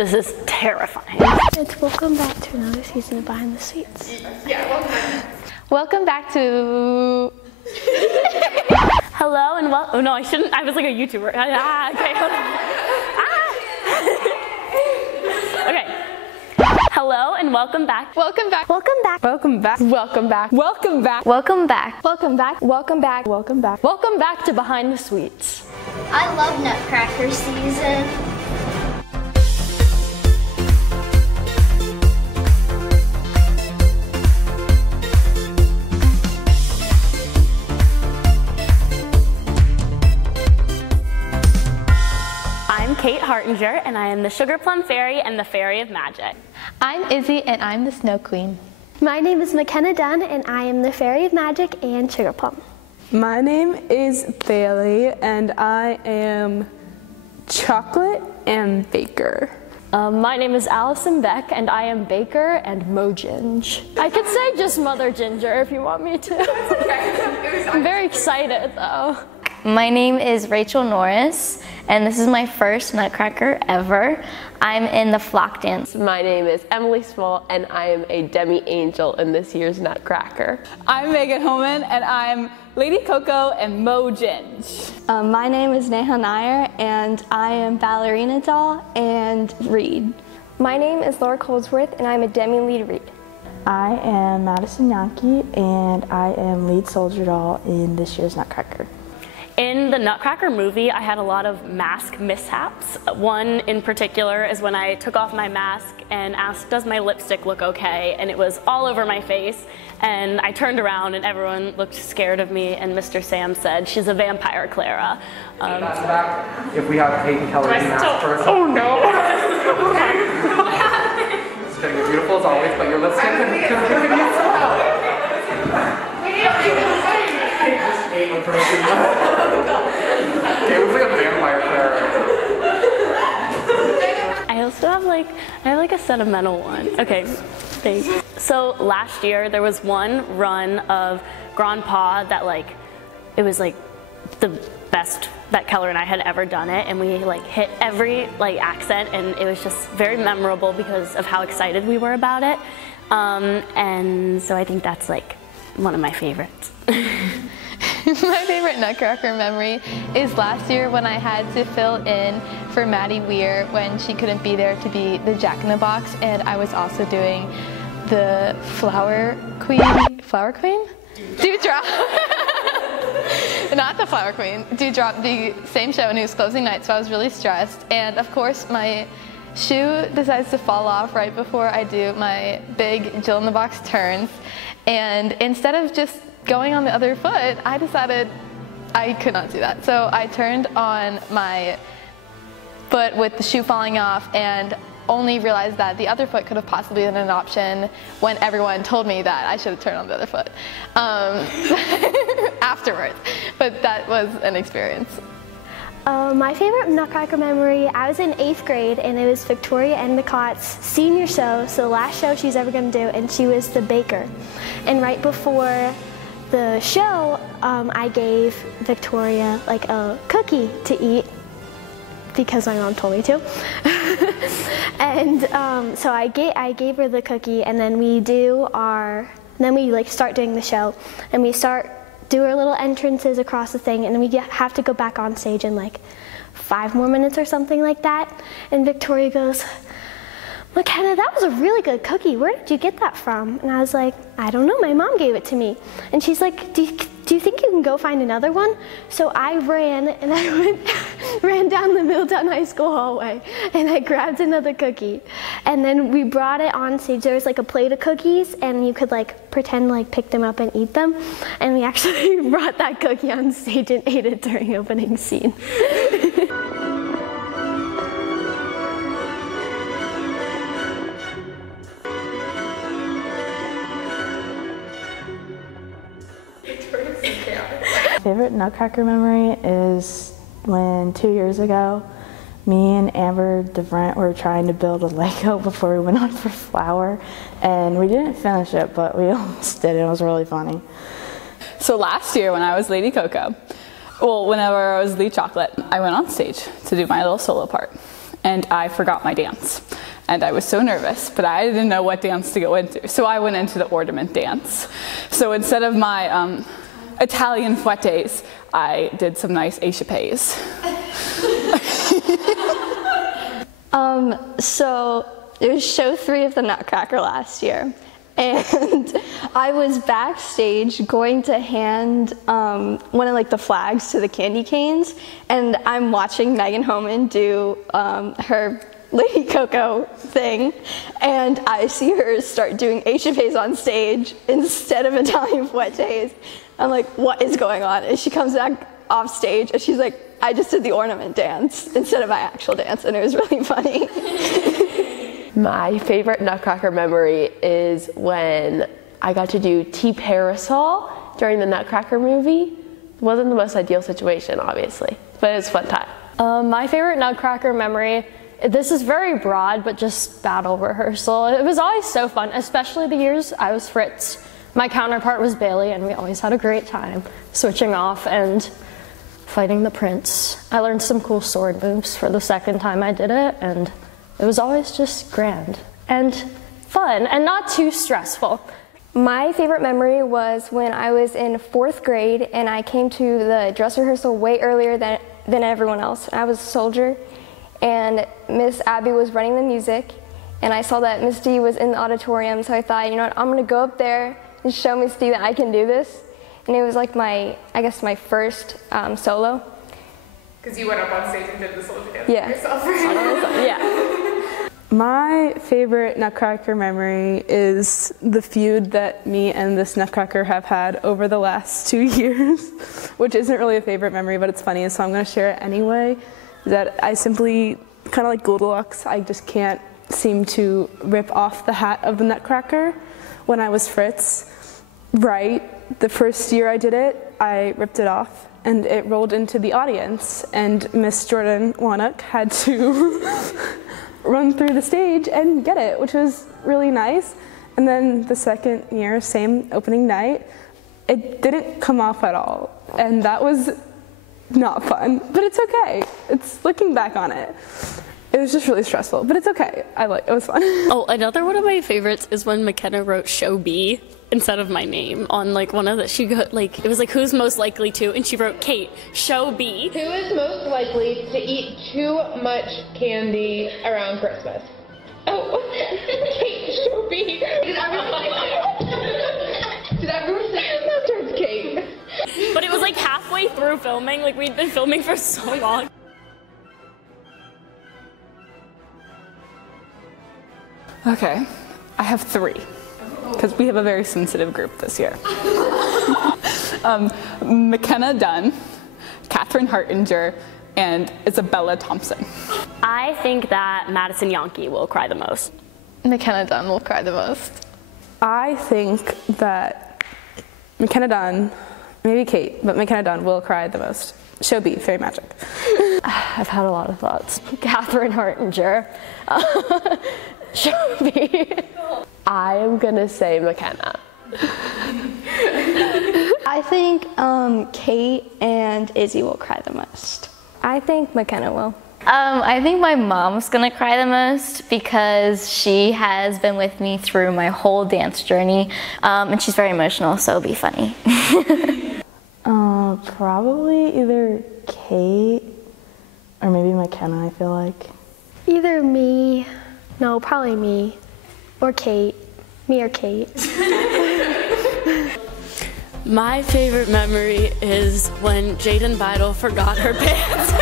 This is terrifying. It's welcome back to another season of Behind the Sweets. Yeah, welcome back to... Hello and welcome. Oh no, I shouldn't. I was like a YouTuber. Okay, hold on. Okay. Hello and welcome back. Welcome back. Welcome back. Welcome back. Welcome back. Welcome back. Welcome back. Welcome back. Welcome back. Welcome back. Welcome back to Behind the Sweets. I love Nutcracker season. I'm Kate Hartinger, and I am the Sugar Plum Fairy and the Fairy of Magic. I'm Izzy, and I'm the Snow Queen. My name is McKenna Dunn, and I am the Fairy of Magic and Sugar Plum. My name is Bailey, and I am Chocolate and Baker. My name is Allison Beck, and I am Baker and Moginge. I could say just Mother Ginger if you want me to. I'm very excited though. My name is Rachel Norris, and this is my first Nutcracker ever. I'm in the flock dance. My name is Emily Small, and I am a demi-angel in this year's Nutcracker. I'm Megan Holman, and I'm Lady Coco and Moginge. My name is Neha Nair, and I am Ballerina Doll and Reed. My name is Laura Colesworth, and I'm a demi-lead Reed. I am Madison Yankee, and I am lead soldier doll in this year's Nutcracker. In the Nutcracker movie, I had a lot of mask mishaps. One in particular is when I took off my mask and asked, does my lipstick look okay? And it was all over my face. And I turned around and everyone looked scared of me, and Mr. Sam said, she's a vampire, Clara. If we have Kate and Kelly mask first. Oh no! It's getting beautiful as always, but your lipstick can need some help. It was like a vampire Clara. I also have like a sentimental one. Okay, thanks. So last year there was one run of Grand Pas that it was like the best that Keller and I had ever done it, and we hit every accent, and it was just very memorable because of how excited we were about it. And so I think that's one of my favorites. My favorite Nutcracker memory is last year when I had to fill in for Maddie Weir when she couldn't be there to be the Jack-in-the-Box, and I was also doing the Flower Queen? Dewdrop. Not the Flower Queen, Dewdrop, the same show, and it was closing night, so I was really stressed. And of course my shoe decides to fall off right before I do my big Jill in the Box turns, and instead of just going on the other foot, I decided I could not do that. So I turned on my foot with the shoe falling off, and only realized that the other foot could have possibly been an option when everyone told me that I should have turned on the other foot afterwards. But that was an experience. My favorite Nutcracker memory, I was in 8th grade, and it was Victoria Endicott's senior show, so the last show she's ever going to do, and she was the baker. And right before the show, I gave Victoria a cookie to eat because my mom told me to. And so I gave her the cookie, and then we start doing the show, and we do our little entrances across the thing, and then we have to go back on stage in 5 more minutes or something like that. And Victoria goes, McKenna, that was a really good cookie. Where did you get that from? And I was like, I don't know, my mom gave it to me. And she's like, do you think you can go find another one? So I ran, and I ran down the Middletown High School hallway, and I grabbed another cookie. And then we brought it on stage. There was a plate of cookies, and you could pretend pick them up and eat them. And we actually brought that cookie on stage and ate it during opening scene. Favorite Nutcracker memory is when 2 years ago, me and Amber DeVrent were trying to build a Lego before we went on for Flower, and we didn't finish it, but we almost did. It was really funny. So last year when I was Lady Coco, whenever I was Lead Chocolate, I went on stage to do my little solo part. and I forgot my dance. And I was so nervous, but I didn't know what dance to go into. So I went into the ornament dance. So instead of my Italian fouettes, I did some nice échappés. So it was show 3 of the Nutcracker last year. And I was backstage going to hand one of like the flags to the candy canes, and I'm watching Megan Homan do her Lady Coco thing, and I see her start doing échappés on stage instead of Italian fouettes. I'm like, what is going on? And she comes back off stage and she's like, I just did the ornament dance instead of my actual dance, and it was really funny. My favorite Nutcracker memory is when I got to do T-Parasol during the Nutcracker movie. It wasn't the most ideal situation, obviously, but it was a fun time. My favorite Nutcracker memory, this is very broad, but just battle rehearsal. It was always so fun, especially the years I was Fritz. My counterpart was Bailey, and we always had a great time switching off and fighting the prince. I learned some cool sword moves for the second time I did it, and it was always just grand and fun and not too stressful. My favorite memory was when I was in 4th grade and I came to the dress rehearsal way earlier than everyone else. I was a soldier, and Miss Abby was running the music, and I saw that Miss D was in the auditorium, so I thought, you know what, I'm gonna go up there and show Miss D that I can do this. And it was like my first solo. Because you went up on stage and did the soldier dance yourself. Yeah. My favorite Nutcracker memory is the feud that me and this Nutcracker have had over the last 2 years, which isn't really a favorite memory, but it's funny, so I'm going to share it anyway. That I simply, kind of like Goldilocks, I just can't seem to rip off the hat of the Nutcracker. When I was Fritz, the first year I did it, I ripped it off and it rolled into the audience, and Miss Jordan Wannock had to run through the stage and get it, which was really nice. And then the second year, same opening night, it didn't come off at all, and that was not fun, but it's okay. It's looking back on it. It was just really stressful, but it's okay. It was fun. Oh, another one of my favorites is when McKenna wrote Show B instead of my name on like one of the, it was like who's most likely to, and she wrote Kate, Show B. Who is most likely to eat too much candy around Christmas? Oh, Kate, Show B. Did everyone say that towards Kate? But it was like halfway through filming, like we'd been filming for so long. Okay, I have 3, because we have a very sensitive group this year. McKenna Dunn, Catherine Hartinger, and Isabella Thompson. I think that Madison Yankee will cry the most. McKenna Dunn will cry the most. I think that McKenna Dunn, maybe Kate, but McKenna Dunn will cry the most. Show B, Fairy Magic. I've had a lot of thoughts. Catherine Hartinger. Show B. I am gonna say McKenna. I think Kate and Izzy will cry the most. I think McKenna will. I think my mom's gonna cry the most because she has been with me through my whole dance journey, and she's very emotional, so it'll be funny. Probably either Kate or maybe McKenna, I feel like. Either me, no, probably me, or Kate. Me or Kate. My favorite memory is when Jaden Vidal forgot her pants.